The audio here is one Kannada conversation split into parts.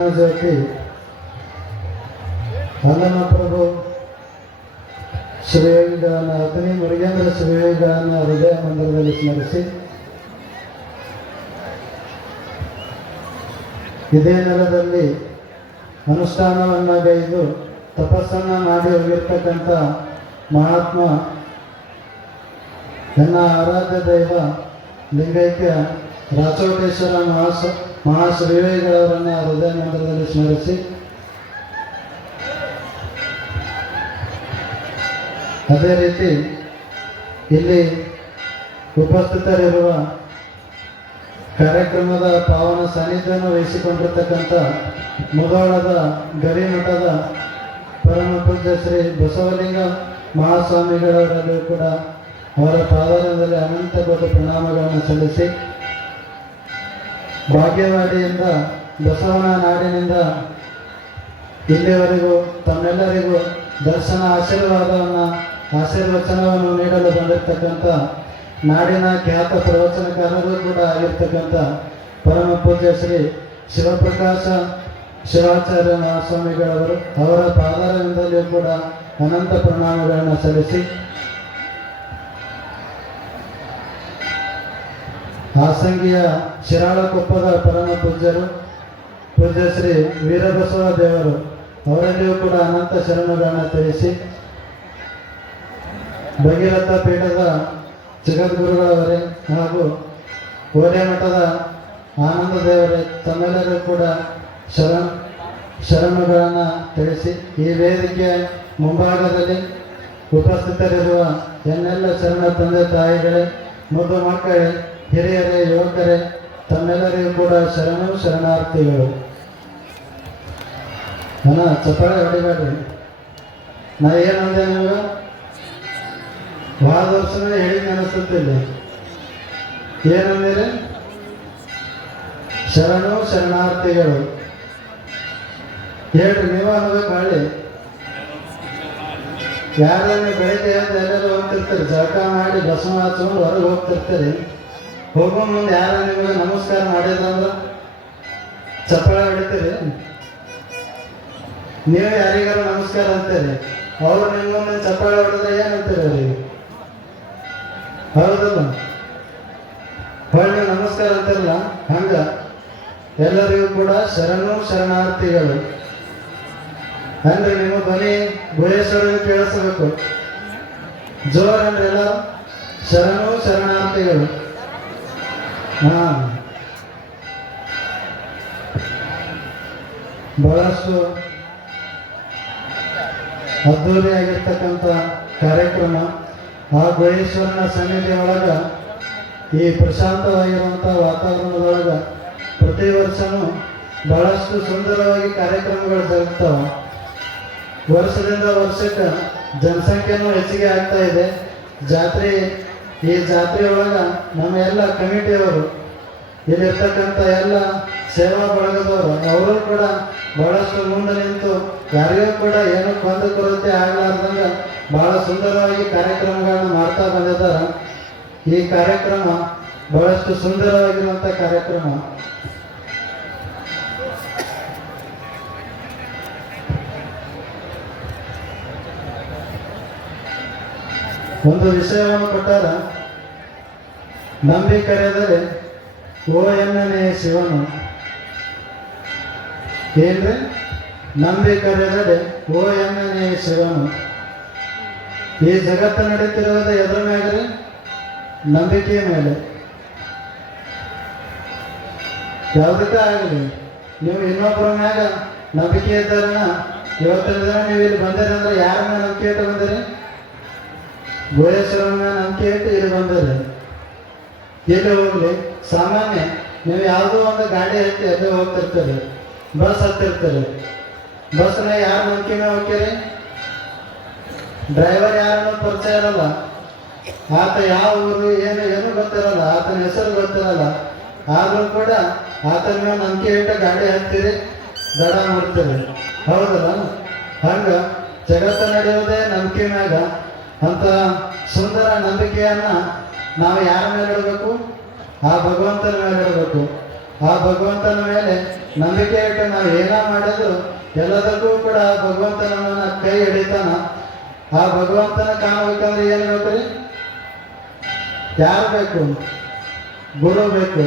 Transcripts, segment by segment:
ಜ್ಯೋತಿ ಪ್ರಭು ಶ್ರೀಗಳನ್ನು ಅತನಿ ಮುರುಗೇಂದ್ರ ಶ್ರೀಗಳನ್ನು ಹೃದಯ ಮಂದಿರದಲ್ಲಿ ಸ್ಮರಿಸಿ. ಇದೇ ನೆಲದಲ್ಲಿ ಅನುಷ್ಠಾನವನ್ನಾಗೈದು ತಪಸ್ಸನ್ನು ಮಾಡಿ ಹೋಗಿರ್ತಕ್ಕಂಥ ಮಹಾತ್ಮ ನನ್ನ ಆರಾಧ್ಯ ದೈವ ಲಿಂಗೈಕ್ಯ ರಾಚೋಟೇಶ್ವರ ಮಹಾಸ ಮಹಾಶ್ರೀವೇಗಳವರನ್ನ ಹೃದಯ ಮಂದಿರದಲ್ಲಿ ಸ್ಮರಿಸಿ. ಅದೇ ರೀತಿ ಇಲ್ಲಿ ಉಪಸ್ಥಿತರಿರುವ ಕಾರ್ಯಕ್ರಮದ ಪಾವನ ಸಾನ್ನಿಧ್ಯವನ್ನು ವಹಿಸಿಕೊಂಡಿರ್ತಕ್ಕಂಥ ಮುಗೋಳದ ಗರಿಮಠದ ಪರಮ ಪೂಜ್ಯ ಶ್ರೀ ಬಸವಲಿಂಗ ಮಹಾಸ್ವಾಮಿಗಳವರಲ್ಲೂ ಕೂಡ ಅವರ ಪ್ರಾಧಾನ್ಯದಲ್ಲಿ ಅನಂತ ಕೋಟಿ ಪ್ರಣಾಮಗಳನ್ನು ಸಲ್ಲಿಸಿ ಭಾಗ್ಯವಾಡಿಯಿಂದ ಬಸವನ ನಾಡಿನಿಂದ ಇಲ್ಲಿವರೆಗೂ ತಮ್ಮೆಲ್ಲರಿಗೂ ದರ್ಶನ ಆಶೀರ್ವಾದವನ್ನು, ಆಶೀರ್ವಚನವನ್ನು ನೀಡಲು ಬಂದಿರತಕ್ಕಂಥ ನಾಡಿನ ಖ್ಯಾತ ಪ್ರವಚನಕಾರರು ಕೂಡ ಆಗಿರ್ತಕ್ಕಂಥ ಪರಮ ಪೂಜ್ಯ ಶ್ರೀ ಶಿವಪ್ರಕಾಶ ಶಿವಾಚಾರ್ಯ ಸ್ವಾಮಿಗಳವರು ಅವರ ಪಾದಾರದಿಂದಲೂ ಕೂಡ ಅನಂತ ಪ್ರಣಾಮಗಳನ್ನು ಸಲ್ಲಿಸಿ ಹಾಸಂಗಿಯ ಶಿರಾಳಕೊಪ್ಪದ ಪರಮ ಪೂಜ್ಯರು ಪೂಜ್ಯ ಶ್ರೀ ವೀರಬಸವ ದೇವರು, ಅವರಲ್ಲಿಯೂ ಕೂಡ ಅನಂತ ಶರಣಗಳನ್ನು ತಿಳಿಸಿ, ಭಗೀರಥ ಪೀಠದ ಜಗದ್ಗುರುಗಳವರೇ ಹಾಗೂ ಮಠದ ಆನಂದ ದೇವರೇ ತಮ್ಮೆಲ್ಲರೂ ಕೂಡ ಶರಣ, ಶರಣಗಳನ್ನು ತಿಳಿಸಿ, ಈ ವೇದಿಕೆಯ ಮುಂಭಾಗದಲ್ಲಿ ಉಪಸ್ಥಿತರಿರುವ ಎನ್ನೆಲ್ಲ ಶರಣ ತಂದೆ ತಾಯಿಗಳೇ, ಮುದ್ದು ಮಕ್ಕಳೇ ಹಿರಿಯರೇ ಯುವಕರೇ, ತಮ್ಮೆಲ್ಲರಿಗೂ ಕೂಡ ಶರಣು ಶರಣಾರ್ಥಿಗಳು. ಅಣ್ಣ, ಚಪ್ಪಾಳೆ ಹೊಡಿಬೇಡ್ರಿ. ನಾ ಏನಂದೆ ನಿಮ್ಗೆ? ಭಾಳ ವರ್ಷನೇ ಹೇಳಿ ಅನಿಸುತ್ತಿಲ್ಲ ಏನಂದಿರಿ ಶರಣು ಶರಣಾರ್ಥಿಗಳು. ಹೇಳ್ರಿ, ನೀವು ಅನ್ಬೇಕು ಹಳ್ಳಿ ಯಾರನ್ನ ಬೆಳಿಗ್ಗೆ ಅಂತ ಎಲ್ಲರೂ ಹೋಗ್ತಿರ್ತಾರೆ. ಜಳಕ ಮಾಡಿ ಬಸವ ಹಚ್ಕೊಂಡು ಹೊರಗೆ ಹೋಗ್ತಿರ್ತೀರಿ. ಹೋಗೋ ಮುಂದೆ ಯಾರ ನಿಮಗೆ ನಮಸ್ಕಾರ ಮಾಡಿದ್ರಂದ್ರ ಚಪ್ಪಳ ಹಿಡಿತೀರಿ? ನೀವು ಯಾರಿಗಾರು ನಮಸ್ಕಾರ ಅಂತೀರಿ? ಅವ್ರು ನಿಮ್ಮ ಚಪ್ಪಳ ಹೊಡೆದ್ರೆ ಏನಂತೀರಿ ಅವರಿಗೆ? ಹೌದಲ್ಲ? ಹೊಳ್ಳಿ ನಮಸ್ಕಾರ ಅಂತಿರಲ್ಲ, ಹಂಗ? ಎಲ್ಲರಿಗೂ ಕೂಡ ಶರಣು ಶರಣಾರ್ಥಿಗಳು. ಅಂದ್ರೆ ನಿಮ್ಮ ಧ್ವನಿ ಗುಹೇಶ್ವರಿಗೆ ಕೇಳಿಸಬೇಕು. ಜೋರ್ ಅಂದ್ರೆ ಎಲ್ಲ? ಶರಣು ಶರಣಾರ್ಥಿಗಳು. ಬಹಳಷ್ಟು ಅದ್ಧೂರಿಯಾಗಿರ್ತಕ್ಕಂಥ ಕಾರ್ಯಕ್ರಮ ಆ ಗುಹೇಶ್ವರನ ಸನ್ನಿಧಿ ಒಳಗ ಈ ಪ್ರಶಾಂತವಾಗಿರುವಂಥ ವಾತಾವರಣದೊಳಗ ಪ್ರತಿ ವರ್ಷನೂ ಬಹಳಷ್ಟು ಸುಂದರವಾಗಿ ಕಾರ್ಯಕ್ರಮಗಳು ಜರುಗ್ತಾವ. ವರ್ಷದಿಂದ ವರ್ಷಕ್ಕೆ ಜನಸಂಖ್ಯೆನೂ ಹೆಚ್ಚಿಗೆ ಆಗ್ತಾ ಇದೆ. ಜಾತ್ರೆ ಈ ಜಾತ್ರೆ ಒಳಗ ನಮ್ಮ ಎಲ್ಲ ಕಮಿಟಿಯವರು, ಇಲ್ಲಿರ್ತಕ್ಕಂಥ ಎಲ್ಲ ಸೇವಾ ಬಳಗದವರು, ಅವರು ಕೂಡ ಬಹಳಷ್ಟು ಮುಂದೆ ನಿಂತು, ಯಾರಿಗೂ ಕೂಡ ಏನೂ ಕೊಂದು ಕೊರತೆ ಆಗಲಾರ್ದಂಗೆ ಬಹಳ ಸುಂದರವಾಗಿ ಕಾರ್ಯಕ್ರಮಗಳನ್ನ ಮಾಡ್ತಾ ಬಂದಿದ್ದಾರೆ. ಈ ಕಾರ್ಯಕ್ರಮ ಬಹಳಷ್ಟು ಸುಂದರವಾಗಿರುವಂಥ ಕಾರ್ಯಕ್ರಮ. ಒಂದು ವಿಷಯವನ್ನು ಕೊಟ್ಟಾರ ನಂಬಿ ಕರೆದರೆ, ಓ ಎನ್ನನೇ ಶಿವನು, ಏನ್ರಿ? ನಂಬಿ ಕರೆದರೆ, ಓ ಎನ್ನನೇ ಶಿವನು. ಈ ಜಗತ್ತು ನಡೀತಿರುವುದು ಎದ್ರ ಮೇಲೆ, ನಂಬಿಕೆಯ ಮೇಲೆ. ಯಾವುದಕ್ಕೆ ಆಗಲಿ, ನೀವು ಇನ್ನೊಬ್ಬರ ಮ್ಯಾಗ ನಂಬಿಕೆ ಇದ್ದಾರನ ಇವತ್ತಿನ ದಿನ ನೀವು ಇಲ್ಲಿ ಬಂದಿರಂದ್ರೆ ಯಾರನ್ನ ನಂಬಿಕೆ ಇಟ್ಟು ಬಂದಿರಿ? ನಂಬಿಕೆ ಇಟ್ಟು ಇಲ್ಲಿ ಬಂದದೆ. ಎಲ್ಲಿ ಹೋಗ್ಲಿ? ಸಾಮಾನ್ಯ, ನೀವು ಯಾವುದೋ ಒಂದು ಗಾಡಿ ಹತ್ತಿ ಅದೇ ಹೋಗ್ತಿರ್ತಾರೆ. ಬಸ್ ಹತ್ತಿರ್ತಾರೆ. ಬಸ್ನ ಯಾರು ನಂಬಿಕೆ ಹೋಗ್ತೀರಿ? ಡ್ರೈವರ್ ಯಾರನ್ನೂ ಪರಿಚಯ ಇರಲ್ಲ. ಆತ ಯಾವ ಊರು, ಏನು ಏನು ಗೊತ್ತಿರಲ್ಲ. ಆತನ ಹೆಸರು ಗೊತ್ತಿರಲ್ಲ. ಆದರೂ ಕೂಡ ಆತನ ನಂಬಿಕೆ ಇಟ್ಟು ಗಾಡಿ ಹತ್ತೀರಿ, ದಡ ಮಾಡ್ತೀರಿ. ಹೌದಲ್ಲ? ಹಂಗ ಜಗತ್ತು ನಡೆಯುವುದೇ ನಂಬಿಕೆ ಮ್ಯಾಗ. ಅಂತ ಸುಂದರ ನಂಬಿಕೆಯನ್ನ ನಾವು ಯಾರ ಮೇಲೆ ಇಡಬೇಕು? ಆ ಭಗವಂತನ ಮೇಲೆ ಇಡಬೇಕು. ಆ ಭಗವಂತನ ಮೇಲೆ ನಂಬಿಕೆ ಇಟ್ಟು ನಾವು ಏನ ಮಾಡಿದ್ರು ಎಲ್ಲದಕ್ಕೂ ಕೂಡ ಆ ಭಗವಂತನ ಕೈ ಹಿಡಿತಾನ. ಆ ಭಗವಂತನ ಕಾಣಬೇಕಂದ್ರೆ ಏನು ಬೇಕ್ರಿ ಯಾರು ಬೇಕು? ಗುರು ಬೇಕು.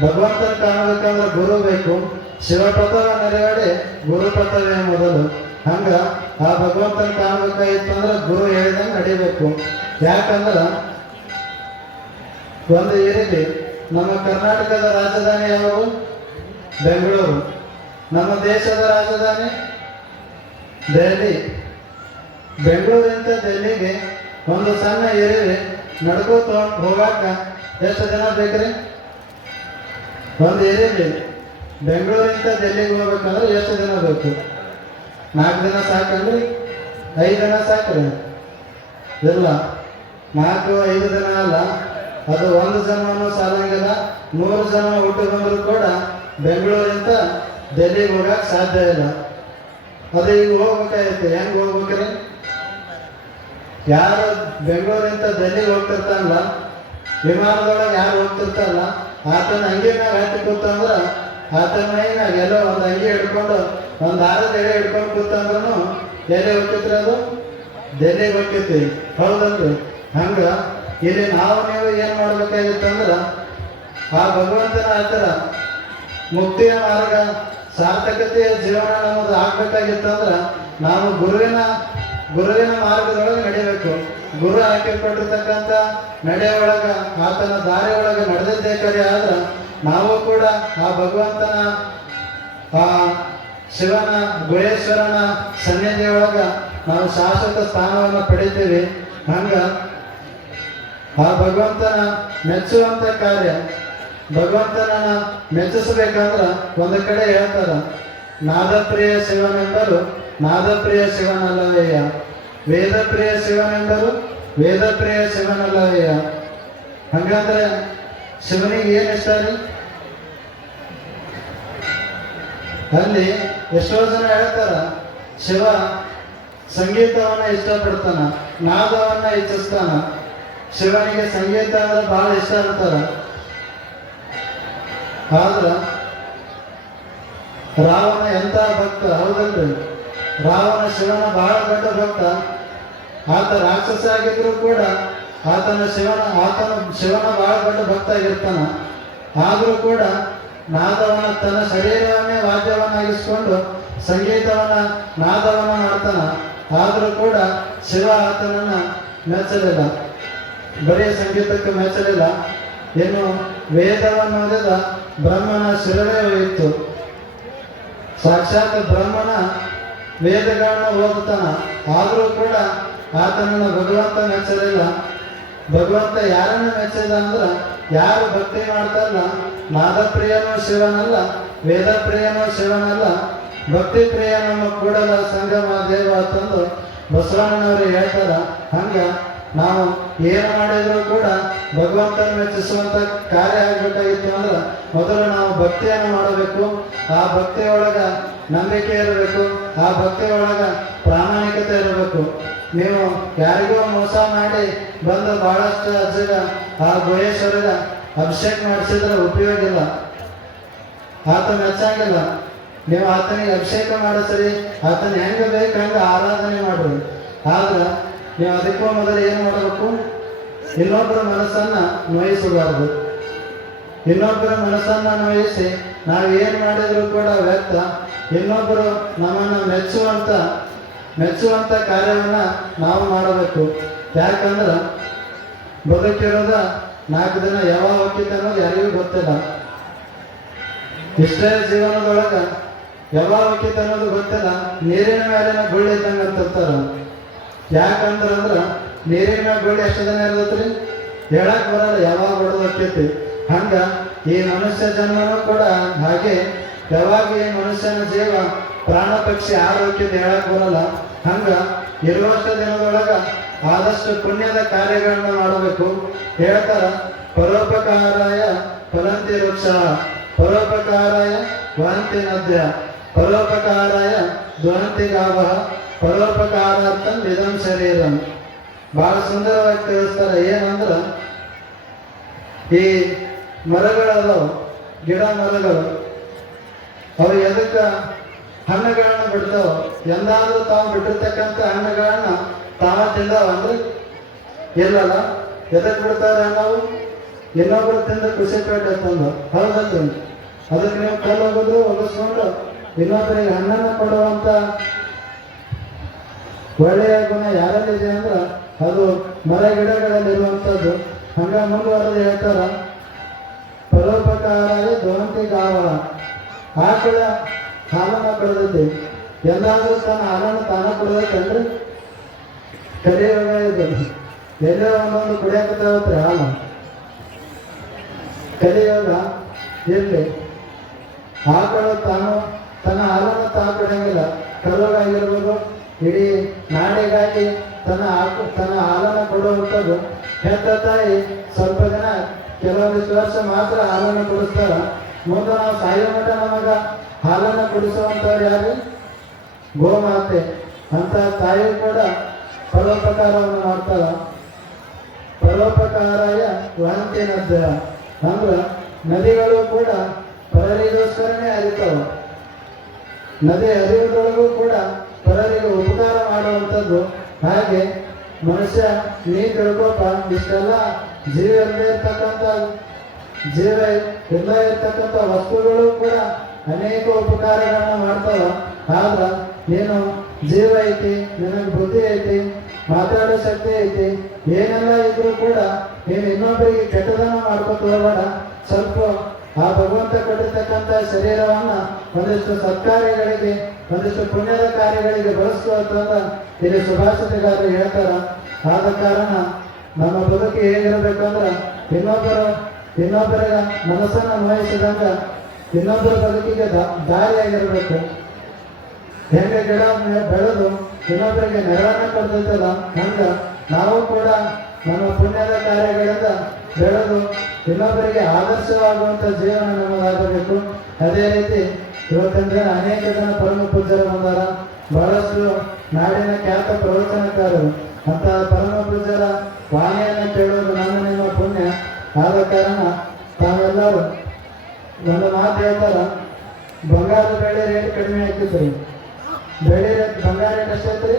ಭಗವಂತನ ಕಾಣಬೇಕಂದ್ರೆ ಗುರು ಬೇಕು. ಶಿವಪಥವ ನೆರವೇಡಿ ಗುರುಪಥವೇ ಮೊದಲು. ಹಂಗ ಆ ಭಗವಂತನ ಕಾಣಬೇಕಾಗಿತ್ತು ಅಂದ್ರೆ ಗುರು ಹೇಳಿದಂಗೆ ನಡಿಬೇಕು. ಯಾಕಂದ್ರೆ ಒಂದು ಏರಿದೆ ನಮ್ಮ ಕರ್ನಾಟಕದ ರಾಜಧಾನಿ ಯಾವುದು? ಬೆಂಗಳೂರು. ನಮ್ಮ ದೇಶದ ರಾಜಧಾನಿ? ದೆಹಲಿ. ಬೆಂಗಳೂರಿಂದ ದೆಹಲಿಗೆ ಒಂದು ಸಣ್ಣ ಏರಿವೆ ನಡ್ಕೋತ ಹೋಗಾಕ ಎಷ್ಟು ಜನ ಬೇಕ್ರಿ? ಒಂದು ಏರಿವೆ. ಬೆಂಗಳೂರಿಂದ ದೆಹಲಿಗೆ ಹೋಗ್ಬೇಕಂದ್ರೆ ಎಷ್ಟು ದಿನ ಬೇಕು? ನಾಲ್ಕು ಜನ ಸಾಕಂದ್ರಿ ಐದು ಜನ ಸಾಕ್ರಿ. ಇಲ್ಲ ನಾಲ್ಕು, ಐದು ಜನ ಅಲ್ಲ, ಅದು ಒಂದು ಜನವನ್ನು ಸಾಲಂಗಿಲ್ಲ ನೂರು ಜನ ಹುಟ್ಟು ಬಂದರೂ ಕೂಡ ಬೆಂಗಳೂರಿಂದ ಡೆಲ್ಲಿಗೆ ಹೋಗಕ್ಕೆ ಸಾಧ್ಯ ಇಲ್ಲ. ಅದೇ ಈಗ ಹೋಗ್ಬೇಕಾಗಿತ್ತು ಹೆಂಗೆ ಹೋಗ್ಬೇಕ್ರಿ? ಯಾರು ಬೆಂಗಳೂರಿಂದ ಡೆಲ್ಲಿಗೆ ಹೋಗ್ತಿರ್ತಾನಲ್ಲ ವಿಮಾನದೊಳಗೆ ಯಾರು ಹೋಗ್ತಿರ್ತಾರಲ್ಲ, ಆತನ ಹಂಗೆ ಮ್ಯಾಗ ಹಾಕಿ ಕೂತಂದ್ರೆ ಆತನ ಎಲ್ಲೋ ಒಂದು ಅಂಗಿ ಹಿಡ್ಕೊಂಡು, ಒಂದು ದಾರದ ಎಲೆ ಹಿಡ್ಕೊಂಡು ಕೂತಂದ್ರೂ ಎಲೆ ಹೋಗ್ತಿತ್ರಿ ಅದು? ದೆಲೆ ಹೋಗ್ತೈತಿ ಹೌದಲ್ರಿ ಹಂಗ ಇಲ್ಲಿ ನಾವು ನೀವು ಏನು ಮಾಡ್ಬೇಕಾಗಿತ್ತಂದ್ರೆ ಆ ಭಗವಂತನ ಹತ್ತಿರ ಮುಕ್ತಿಯ ಮಾರ್ಗ, ಸಾರ್ಥಕತೆಯ ಜೀವನ ನಮ್ಮದು ಆಗ್ಬೇಕಾಗಿತ್ತಂದ್ರೆ ನಾವು ಗುರುವಿನ ಗುರುವಿನ ಮಾರ್ಗದೊಳಗೆ ನಡಿಬೇಕು. ಗುರು ಹಾಕಿಕೊಟ್ಟಿರ್ತಕ್ಕಂಥ ನಡೆ ಒಳಗ, ಆತನ ದಾರಿ ಒಳಗೆ ನಡೆದಿದ್ದೇ ಕರೆ ಆದ್ರೆ ನಾವು ಕೂಡ ಆ ಭಗವಂತನ, ಆ ಶಿವನ, ಗುಹೇಶ್ವರನ ಸನ್ನಿಧಿ ಒಳಗ ನಾವು ಶಾಶ್ವತ ಸ್ಥಾನವನ್ನು ಪಡಿತೀವಿ. ಹಂಗ ಆ ಭಗವಂತನ ಮೆಚ್ಚುವಂತ ಕಾರ್ಯ, ಭಗವಂತನನ್ನ ಮೆಚ್ಚಿಸಬೇಕಂದ್ರ ಒಂದು ಕಡೆ ಹೇಳ್ತಾರ, ನಾದಪ್ರಿಯ ಶಿವನೆಂದರು ನಾದಪ್ರಿಯ ಶಿವನಲ್ಲವಯ್ಯ ವೇದಪ್ರಿಯ ಶಿವನೆಂದರು ವೇದಪ್ರಿಯ ಶಿವನಲ್ಲವಯ್ಯ ಹಂಗಂದ್ರೆ ಶಿವನಿಗೆ ಏನು ಇಷ್ಟ ರೀ? ಅಲ್ಲಿ ಎಷ್ಟೋ ಜನ ಹೇಳ್ತಾರ, ಶಿವ ಸಂಗೀತವನ್ನ ಇಷ್ಟಪಡ್ತಾನ, ನಾದವನ್ನ ಇಚ್ಛಿಸ್ತಾನ. ಶಿವನಿಗೆ ಸಂಗೀತ ಅಂದ್ರೆ ಬಹಳ ಇಷ್ಟ ಅಂತಾರ. ಆದ್ರ ರಾವಣ ಎಂತ ಭಕ್ತ? ಹೌದಲ್ರಿ. ರಾವಣ ಶಿವನ ಬಹಳ ದೊಡ್ಡ ಭಕ್ತ. ಆತ ರಾಕ್ಷಸ ಆಗಿದ್ರು ಕೂಡ ಆತನ ಶಿವನ ಆತನ ಶಿವನ ಬಹಳ ದೊಡ್ಡ ಭಕ್ತ ಆಗಿರ್ತಾನ. ಆದರೂ ಕೂಡ ನಾದವನ್ನ ತನ್ನ ಶರೀರವನ್ನೇ ವಾದ್ಯವನ್ನಾಗಿಸ್ಕೊಂಡು ಸಂಗೀತವನ್ನ ನಾದವನ ಮಾಡ್ತಾನ ಆದರೂ ಕೂಡ ಶಿವ ಆತನನ್ನ ಮೆಚ್ಚಲಿಲ್ಲ ಬರೀ ಸಂಗೀತಕ್ಕೆ ಮೆಚ್ಚಲಿಲ್ಲ ಇನ್ನು ವೇದವನ್ನು ಓದಿದ ಬ್ರಹ್ಮನ ಶಿರವೇ ಇತ್ತು. ಸಾಕ್ಷಾತ್ ಬ್ರಹ್ಮನ ವೇದಗಳನ್ನು ಓದುತ್ತಾನ, ಆದರೂ ಕೂಡ ಆತನನ್ನು ಭಗವಂತ ಮೆಚ್ಚಲಿಲ್ಲ ಭಗವಂತ ಯಾರನ್ನ ಮೆಚ್ಚಿದ ಅಂದ್ರೆ ಯಾರು ಭಕ್ತಿ ಮಾಡ್ತಾರಲ್ಲ? ನಾದಪ್ರಿಯನೂ ಶಿವನಲ್ಲ, ವೇದಪ್ರಿಯನೂ ಶಿವನಲ್ಲ ಭಕ್ತಿ ಪ್ರಿಯ ನಮ್ಮ ಕೂಡಲ ಸಂಗಮ ದೇವ ಅಂತಂದು ಬಸವಣ್ಣನವರು ಹೇಳ್ತಾರ, ಹಂಗ ನಾವು ಏನು ಮಾಡಿದ್ರು ಕೂಡ ಭಗವಂತನ ಮೆಚ್ಚಿಸುವಂತ ಕಾರ್ಯ ಆಗ್ಬೇಕಾಗಿತ್ತು ಅಂದ್ರೆ ಮೊದಲು ನಾವು ಭಕ್ತಿಯನ್ನು ಮಾಡಬೇಕು, ಆ ಭಕ್ತಿಯೊಳಗ ನಂಬಿಕೆ ಇರಬೇಕು, ಆ ಭಕ್ತಿಯೊಳಗ ಪ್ರಾಮಾಣಿಕತೆ ಇರಬೇಕು. ನೀವು ಯಾರಿಗೋ ಮೋಸ ಮಾಡಿ ಬಂದು ಬಹಳಷ್ಟು ಅಜ್ಜಗ ಆ ಗುಹೇಶ್ವರದ ಅಭಿಷೇಕ ಮಾಡಿಸಿದ್ರೆ ಉಪಯೋಗ ಇಲ್ಲ. ಆತ ಮೆಚ್ಚಾಗಿಲ್ಲ ನೀವು ಆತನಿಗೆ ಅಭಿಷೇಕ ಮಾಡಿಸ್ರಿ ಸರಿ ಆತನ ಹೆಂಗೆ ಬೇಕು ಹಂಗ ಆರಾಧನೆ ಮಾಡ್ರಿ. ಆದ್ರೆ ನೀವು ಅದಕ್ಕೂ ಮೊದಲು ಏನು ಮಾಡಬೇಕು? ಇನ್ನೊಬ್ಬರ ಮನಸ್ಸನ್ನ ನೋಯಿಸಬಾರದು. ಇನ್ನೊಬ್ಬರ ಮನಸ್ಸನ್ನ ನೋಯಿಸಿ ನಾವು ಏನು ಮಾಡಿದರೂ ಕೂಡ ವ್ಯಕ್ತ ಇನ್ನೊಬ್ಬರು ನಮ್ಮನ್ನು ಮೆಚ್ಚುವಂತ ಮೆಚ್ಚುವಂತ ಕಾರ್ಯವನ್ನ ನಾವು ಮಾಡಬೇಕು. ಯಾಕಂದ್ರೆ ಬದುಕಿರೋದ ನಾಲ್ಕು ದಿನ ಯಾವಾಗ ಹೋಗ್ತಿತ್ತು ಅನ್ನೋದು ಯಾರಿಗೂ ಗೊತ್ತಿಲ್ಲ. ಇಷ್ಟೇ ಜೀವನದೊಳಗ ಯಾವಾಗ ಹೋಗ್ತಿತ್ತು ಅನ್ನೋದು ಗೊತ್ತಿಲ್ಲ. ನೀರಿನ ಮೇಲಿನ ಗುಳ್ಳಿ ಇದ್ದಂಗೆ ಅಂತಿರ್ತಾರ. ಯಾಕಂದ್ರ ನೀರಿನ ಗುಳ್ಳಿ ಎಷ್ಟು ದಿನ ಇರ್ತೈತ್ರಿ? ಹೇಳಕ್ ಬರಲ್ಲ ಯಾವಾಗ ಹೊಡೆದಕ್ಕೈತಿ ಹಂಗ ಈ ಮನುಷ್ಯ ಜನ್ಮನೂ ಕೂಡ ಹಾಗೆ ಯಾವಾಗ ಈ ಮನುಷ್ಯನ ಜೀವ ಪ್ರಾಣ ಪಕ್ಷಿ ಆರೋಗ್ಯದ ಹೇಳಕ್ ಬರಲ್ಲ. ಹಂಗ ಇರುವಷ್ಟು ದಿನದೊಳಗ ಆದಷ್ಟು ಪುಣ್ಯದ ಕಾರ್ಯಗಳನ್ನ ಮಾಡಬೇಕು. ಹೇಳ್ತಾರ, ಪರೋಪಕಾರಾಯ ಫಲಂತಿ ವೃಕ್ಷ, ಪರೋಪಕಾರಾಯ ವಾಂತಿ ನದ್ಯ ಪರೋಪಕಾರಾಯ ಧ್ವಂತಿ ಗಾವ, ಪರೋಪಕಾರಾರ್ಥಂ ವಿಧಂ ಶರೀರಂ. ಬಹಳ ಸುಂದರವಾಗಿ ತಿಳಿಸ್ತಾರೆ. ಏನಂದ್ರ, ಈ ಮರಗಳದಾವ, ಗಿಡ ಮರಗಳು, ಅವು ಎದಕ್ಕ ಹಣ್ಣುಗಳನ್ನ ಬಿಡ್ತಾವ ಎಂದಾದ್ರೂ ತಾವು ಬಿಟ್ಟಿರ್ತಕ್ಕಂಥ ಹಣ್ಣುಗಳನ್ನ ತಾವು ತಿಂದಾವ ಅಂದ್ರೆ ಇಲ್ಲಲ್ಲ ಎದಕ್ ಬಿಡ್ತಾರೆ ನಾವು? ಇನ್ನೊಬ್ರು ತಿಂದ ಖುಷಿ ಪೇಟೆ ತಂದು. ಹೌದಲ್ರಿ ಅದಕ್ಕೆ ನೀವು ಕಲ್ಲು ಹೋಗೋದು ಒಗಿಸ್ಕೊಂಡು ಇನ್ನೊಬ್ಬರಿಗೆ ಹಣ್ಣನ್ನು ಕೊಡುವಂತ ಒಳ್ಳೆಯ ಗುಣ ಯಾರಲ್ಲಿದೆ ಅಂದ್ರೆ ಅದು ಮರ ಗಿಡಗಳಲ್ಲಿರುವಂಥದ್ದು. ಹಂಗ ಮುಂದುವರೆದು ಹೇಳ್ತಾರ? ಪರೋಪಕಾರ ಧ್ವಂತಿ ಗಾವಳ. ಆಕಳ ಹಾಲನ್ನ ಕೊಡದೈತಿ ಎಲ್ಲಾದ್ರೂ ತನ್ನ ಹಾಲನ್ನು ತಾನ ಕೊಡದೈತಂದ್ರೆ ಕಲಿಯುವಾಗ ಇದು. ಎಲ್ಲೋ ಒಂದೊಂದು ಕುಡಿಯಾಕತ್ತಾವತ್ರಿ ಹಾಲು. ಕಲಿಯುವಾಗ ಎಲ್ಲಿ? ಆಕಳು ತಾನು ತನ್ನ ಹಾಲನ್ನು ತಾನು ಕೊಡಂಗಿಲ್ಲ ಕರುವಾಗಿರ್ಬೋದು ಇಡೀ ನಾಡಿಗಾಗಿ ತನ್ನ ಆಕು, ತನ್ನ ಹಾಲನ್ನು ಕೊಡುವಂಥದ್ದು. ಹೆತ್ತ ತಾಯಿ ಸ್ವಲ್ಪ ಜನ ಕೆಲವೊಂದಿಷ್ಟು ವರ್ಷ ಮಾತ್ರ ಹಾಲನ್ನು ಕೊಡಿಸ್ತಾರ. ಮುಂದೆ ನಾವು ಸಾಯೋ ಮಟ್ಟ ನಮಗ ಹಾಲನ್ನು ಕುಡಿಸುವಂಥವ್ರು ಯಾರು? ಗೋಮಾತೆ. ಅಂತ ತಾಯಿ ಕೂಡ ಪರೋಪಕಾರವನ್ನು ಮಾಡ್ತಾರ ಪರೋಪಕಾರಾಯ ವಾಂತಿ ನದ್ಯ ಅಂದ್ರೆ ನದಿಗಳು ಕೂಡ ಪರರಿಗೋಸ್ಕರನೇ ಹರಿತಾವ. ನದಿ ಹರಿಯುವುದರೊಳಗೂ ಕೂಡ ಪರರಿಗೆ ಉಪಕಾರ ಮಾಡುವಂಥದ್ದು. ಹಾಗೆ ಮನುಷ್ಯ ನೀ ತಿಳ್ಕೊಪ್ಪ, ಇಷ್ಟೆಲ್ಲ ಜೀವ ಇಲ್ಲದೆ ಇರ್ತಕ್ಕಂಥ ಜೀವ ಇಲ್ಲ ಇರ್ತಕ್ಕಂಥ ವಸ್ತುಗಳು ಕೂಡ ಅನೇಕ ಉಪಕಾರಗಳನ್ನ ಮಾಡ್ತಾವ. ಆದ್ರ ಏನು ಜೀವ ಐತಿ, ನಿನಗೆ ಬುದ್ಧಿ ಐತಿ, ಮಾತಾಡೋ ಶಕ್ತಿ ಐತಿ, ಏನೆಲ್ಲ ಇದ್ರೂ ಕೂಡ ನೀನು ಇನ್ನೊಬ್ಬರಿಗೆ ಕೆಟ್ಟದನ್ನ ಮಾಡ್ಕೊತ ಹೋಗಬೇಡ. ಸ್ವಲ್ಪ ಆ ಭಗವಂತ ಕೊಟ್ಟಿರ್ತಕ್ಕಂಥ ಶರೀರವನ್ನ ಒಂದಿಷ್ಟು ಸತ್ಕಾರ್ಯಗಳಿಗೆ, ಒಂದಿಷ್ಟು ಪುಣ್ಯದ ಕಾರ್ಯಗಳಿಗೆ ಬಳಸ್ಕೋ ಅಂತ ಇಲ್ಲಿ ಸುಭಾಷಿತಗಾರರು ಹೇಳ್ತಾರ. ಆದ ಕಾರಣ ನಮ್ಮ ಬದುಕು ಹೇಗಿರ್ಬೇಕಂದ್ರ ಇನ್ನೊಬ್ಬರ ಇನ್ನೊಬ್ಬರ ಮನಸ್ಸನ್ನು ನೋಯಿಸಿದಂಗ ಇನ್ನೊಬ್ಬರ ಬದುಕಿಗೆ ದಾ- ಆಗಿರಬೇಕು. ಹೆಂಗೆ ಗಿಡ ಬೆಳೆದು ಇನ್ನೊಬ್ಬರಿಗೆ ನೆರವನ್ನ ಕೊಡ್ತೈತಲ್ಲ ಹಂಗ ನಾವು ಕೂಡ ನಮ್ಮ ಪುಣ್ಯದ ಕಾರ್ಯಗಳಿಂದ ಬೆಳೆದು ಇನ್ನೊಬ್ಬರಿಗೆ ಆದರ್ಶವಾಗುವಂಥ ಜೀವನ ನಮಗಾಗಬೇಕು. ಅದೇ ರೀತಿ ಇವತ್ತಿನ ದಿನ ಅನೇಕ ಜನ ಪರಮ ಪೂಜ್ಯರು ಬಂದಾರ. ಬಹಳಷ್ಟು ನಾಡಿನ ಖ್ಯಾತ ಪ್ರವಚನಕಾರರು. ಅಂತ ಪರಮ ಪೂಜ್ಯರ ವಾಣಿಯನ್ನು ಕೇಳೋದು ನನ್ನ ನಿಮ್ಮ ಪುಣ್ಯ. ಆದ ಕಾರಣ ತಾವೆಲ್ಲರೂ ಒಂದು ಮಾತು ಹೇಳ್ತಾರ? ಬಂಗಾರದ ಬೆಳೆ ರೇಟ್ ಕಡಿಮೆ ಆಗ್ತಿದ್ರಿ ಬೆಳೆ ರೇಟ್ ಬಂಗಾರ ರೇಟ್ ಎಷ್ಟೈತ್ರಿ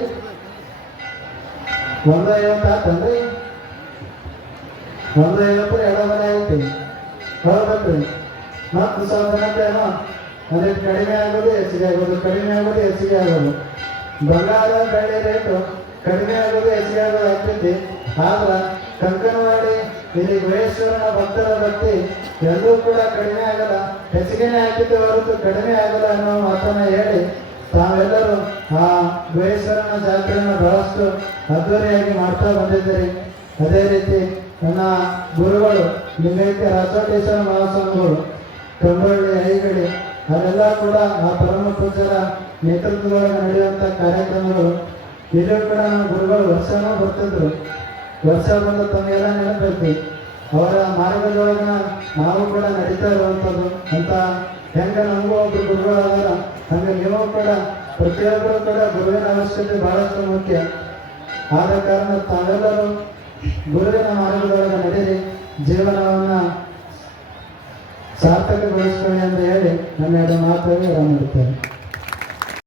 ಒಂದ ಐವತ್ತು ಆತಂದ್ರಿ ಒಂದ ಐವತ್ತು ಎರಡು ಮನೆ ಐತಿ. ಹೇಳ್ಬೇಕ್ರಿ ಮತ್ತು ಸ್ವಲ್ಪ ಏನೋ ಅದಕ್ಕೆ ಕಡಿಮೆ ಆಗೋದು, ಹೆಚ್ಚಿಗೆ ಆಗೋದು, ಕಡಿಮೆ ಆಗೋದು, ಹೆಚ್ಚಿಗೆ ಆಗೋದು. ಬಂಗಾರ ಬೆಳೆ ರೇಟು ಕಡಿಮೆ ಆಗೋದು, ಹೆಚ್ಚಿಗೆ ಆಗೋದು ಆಗ್ತೈತಿ. ಆದ್ರ ಕಂಕನವಾಡಿ ಇಲ್ಲಿ ಮಹೇಶ್ವರನ ಭಕ್ತರ ಭಕ್ತಿ ಎಲ್ಲರೂ ಕೂಡ ಕಡಿಮೆ ಆಗಲ್ಲ ಹೆಚ್ಚಿಗೆನೇ ಹಾಕಿದ್ದು ಹೊರತು ಕಡಿಮೆ ಆಗಲ್ಲ ಅನ್ನೋ ಮಾತನ್ನ ಹೇಳಿ ತಾವೆಲ್ಲರೂ ಆ ಮಹೇಶ್ವರನ ಜಾತ್ರೆಯನ್ನು ಬಹಳಷ್ಟು ಅದ್ದೂರಿಯಾಗಿ ಮಾಡ್ತಾ ಬಂದಿದ್ದೀರಿ. ಅದೇ ರೀತಿ ನನ್ನ ಗುರುಗಳು ಲಿಂಗೈಕ್ಯ ರಾಜೋಟೇಶ್ವರ ಮಹಾಸ್ವಾಮಿಗಳು ಕಂಬಳ್ಳಿ ಐಗಡಿ ಅವರೆಲ್ಲ ಕೂಡ ಆ ಪರಮ ಪೂಜರ ನೇತೃತ್ವದೊಳಗೆ ನಡೆಯುವಂಥ ಕಾರ್ಯಕ್ರಮಗಳು. ಇಲ್ಲೂ ಕೂಡ ಗುರುಗಳು ವರ್ಷನೂ ಬರ್ತಿದ್ರು. ವರ್ಷ ಬಂದು ತಮಗೆಲ್ಲ ನೆನಪೈತಿ ಅವರ ಮಾರ್ಗದೊಳಗ ನಾವು ಕೂಡ ನಡೀತಾ ಇರುವಂಥದ್ದು. ಅಂತ ಹೆಂಗ ನಮಗೂ ಒಬ್ರು ಗುರುಗಳು ಅದಾರ. ಹಂಗೆ ನೀವು ಕೂಡ ಪ್ರತಿಯೊಬ್ಬರು ಕೂಡ ಗುರುವಿನ ಅವಶ್ಯಕತೆ ಬಹಳಷ್ಟು ಮುಖ್ಯ. ಆದ ಕಾರಣ ತಾವೆಲ್ಲರೂ ಗುರುವಿನ ಮಾರ್ಗದೊಳಗೆ ನಡೆರಿ. ಜೀವನವನ್ನ ಸಾರ್ಥಕಗೊಳಿಸ್ಕೊಳ್ಳಿ ಅಂತ ಹೇಳಿ ನನ್ನ ಎರಡು ಮಾತುಗಳು ವಿರಾಮ